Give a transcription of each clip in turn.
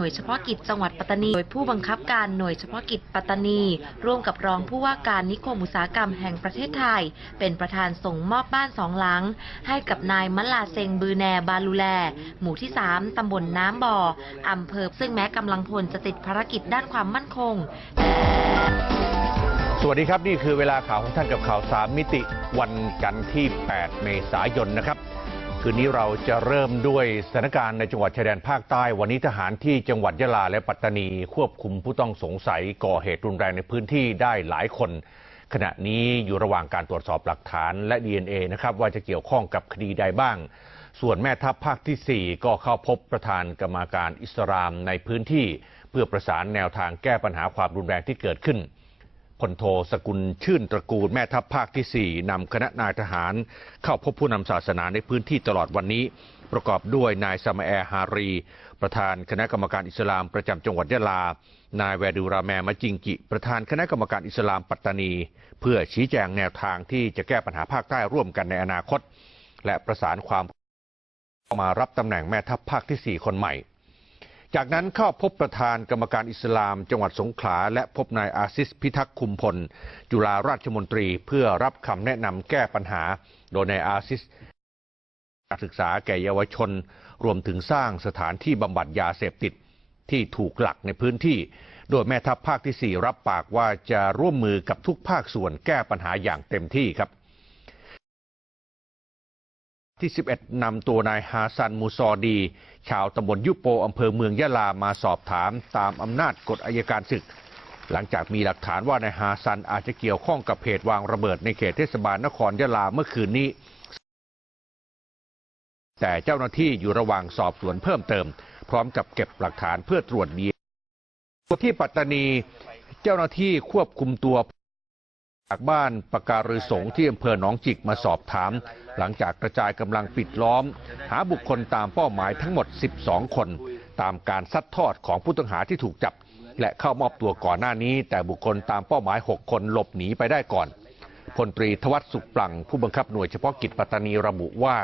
หน่วยเฉพาะกิจจังหวัดปัตตานี โดยผู้บังคับการหน่วยเฉพาะกิจปัตตานี ร่วมกับรองผู้ว่าการนิคมอุตสาหกรรมแห่งประเทศไทย เป็นประธานส่งมอบบ้านสองหลัง ให้กับนายมะลาเซงบือแนบาลูแล หมู่ที่ 3 ตำบลน้ำบ่ออำเภอ ซึ่งแม้กำลังพลจะติดภารกิจด้านความมั่นคง สวัสดีครับ นี่คือเวลาข่าวของท่านกับข่าวสามมิติวันจันทร์ที่ 8 เมษายนนะครับ คืนนี้เราจะเริ่มด้วยสถานการณ์ในจังหวัดชายแดนภาคใต้ วันนี้ทหารที่จังหวัดยะลาและปัตตานี ควบคุมผู้ต้องสงสัยก่อเหตุรุนแรงในพื้นที่ได้หลายคน ขณะนี้อยู่ระหว่างการตรวจสอบหลักฐานและ DNA นะครับว่าจะเกี่ยวข้องกับคดีใดบ้าง ส่วนแม่ทัพภาคที่ 4 ก็เข้าพบประธานกรรมาการอิสลามในพื้นที่ เพื่อประสานแนวทางแก้ปัญหาความรุนแรงที่เกิดขึ้น พลโทสกุลชื่นตระกูลแม่ทัพภาคที่ 4นำคณะนายทหาร เข้าพบผู้นำศาสนาในพื้นที่ตลอดวันนี้ ประกอบด้วยนายซามาแอร์ฮารี ประธานคณะกรรมการอิสลามประจำจังหวัดยะลา นายแวดูราแมมะจิงกิ ประธานคณะกรรมการอิสลามปัตตานี เพื่อชี้แจงแนวทางที่จะแก้ปัญหาภาคใต้ร่วมกันในอนาคต และประสานความมารับตำแหน่งแม่ทัพภาคที่ 4 คนใหม่ จากนั้นเข้าพบประธานกรรมการอิสลามจังหวัดสงขลา และพบนายอาซิสพิทักษ์คุมพล จุฬาราชมนตรีเพื่อรับคำแนะนำแก้ปัญหา โดยนายอาซิสการศึกษาแก่เยาวชน รวมถึงสร้างสถานที่บำบัดยาเสพติดที่ถูกหลักในพื้นที่ โดยแม่ทัพภาคที่ 4 รับปากว่าจะร่วมมือกับทุกภาคส่วนแก้ปัญหาอย่างเต็มที่ครับ ที่ 11 นำตัวนายฮาซันมูซอดี ชาวตำบลยุโปอำเภอเมืองยะลามาสอบถามตามอำนาจกฎอายการศึก หลังจากมีหลักฐานว่านายฮาซันอาจจะเกี่ยวข้องกับเหตุวางระเบิดในเขตเทศบาลนครยะลาเมื่อคืนนี้ แต่เจ้าหน้าที่อยู่ระหว่างสอบสวนเพิ่มเติม พร้อมกับเก็บหลักฐานเพื่อตรวจดีที่ปัตตานี เจ้าหน้าที่ควบคุมตัว จากบ้านปะการือสงที่อำเภอหนองจิกมาสอบถาม หลังจากกระจายกำลังปิดล้อม หาบุคคลตามเป้าหมายทั้งหมด 12 คน ตามการซัดทอดของผู้ต้องหาที่ถูกจับ และเข้ามอบตัวก่อนหน้านี้ แต่บุคคลตามเป้าหมาย 6 คนหลบหนีไปได้ก่อนพลตรีทวัฒสุขปลัง ผู้บังคับหน่วยเฉพาะกิจปัตตานีระบุว่า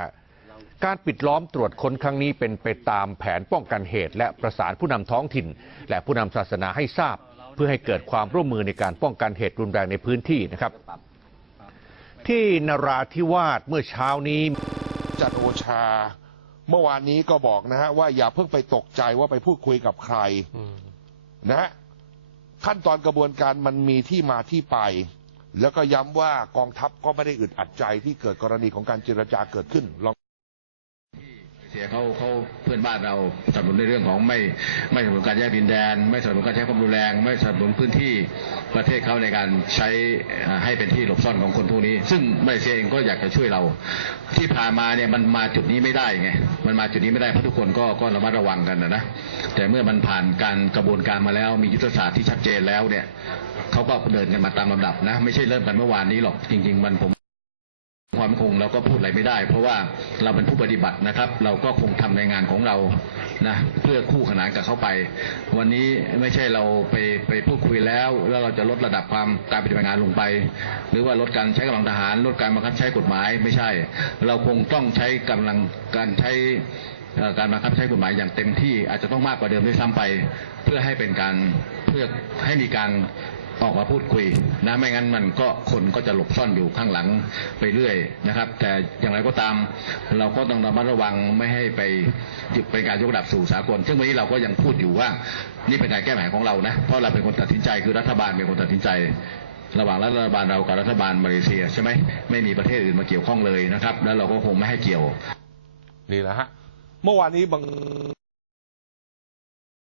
การปิดล้อมตรวจค้นครั้งนี้เป็นไปตามแผนป้องกันเหตุ และประสานผู้นำท้องถิ่น และผู้นำศาสนาให้ทราบ เพื่อให้เกิดความร่วมมือในการป้องกันเหตุรุนแรงในพื้นที่นะครับ ที่นราธิวาสเมื่อเช้านี้จันทร์โอชา เมื่อวานนี้ก็บอกนะฮะว่าอย่าเพิ่งไปตกใจว่าไปพูดคุยกับใครนะฮะขั้นตอนกระบวนการมันมีที่มาที่ไป แล้วก็ย้ำว่ากองทัพก็ไม่ได้อึดอัดใจที่เกิดกรณีของการเจรจาเกิดขึ้นลอง เสียเขาเขาเพื่อนบ้านเราสนับสนุนในเรื่องของไม่ไม่สนับสนุนการแยกดินแดน ไม่สนับสนุนการใช้ความรุนแรง ไม่สนับสนุนพื้นที่ประเทศเขาในการใช้ให้เป็นที่หลบซ่อนของคนพวกนี้ ซึ่งมาเลเซียเองก็อยากจะช่วยเรา ที่ผ่านมาเนี่ยมันมาจุดนี้ไม่ได้ไงมันมาจุดนี้ไม่ได้เพราะทุกคนก็ก็ระมัดระวังกันนะนะแต่เมื่อมันผ่านการกระบวนการมาแล้วมียุทธศาสตร์ที่ชัดเจนแล้วเนี่ยเขาก็เดินกันมาตามลำดับนะไม่ใช่เริ่มกันเมื่อวานนี้หรอกจริง ๆ มันผม ความคงเราก็พูดอะไรไม่ได้ เพราะว่าเราเป็นผู้ปฏิบัตินะครับ เราก็คงทำในงานของเรานะเพื่อคู่ขนานกับเขาไป วันนี้ไม่ใช่เราไปไปพูดคุยแล้ว แล้วเราจะลดระดับความการปฏิบัติงานลงไป หรือว่าลดการใช้กำลังทหาร ลดการบังคับใช้กฎหมายไม่ใช่ เราคงต้องใช้กำลังการใช้การบังคับใช้กฎหมายอย่างเต็มที่อาจจะต้องมากกว่าเดิมด้วยซ้ำไป เพื่อให้เป็นการเพื่อให้มีการ ออกมาพูดคุยนะไม่งั้นมันก็คนก็จะหลบซ่อนอยู่ข้างหลังไปเรื่อยนะครับ แต่อย่างไรก็ตาม เราก็ต้องระมัดระวังไม่ให้ไปเป็นการยกระดับสู่สากล ซึ่งวันนี้เราก็ยังพูดอยู่ว่านี่เป็นการแก้ปัญหาของเรานะเพราะเราเป็นคนตัดสินใจคือรัฐบาลเป็นคนตัดสินใจระหว่างรัฐบาลเรากับรัฐบาลมาเลเซียใช่ไหมไม่มีประเทศอื่นมาเกี่ยวข้องเลยนะครับ แล้วเราก็คงไม่ให้เกี่ยว นี่แหละฮะ เมื่อวานนี้บาง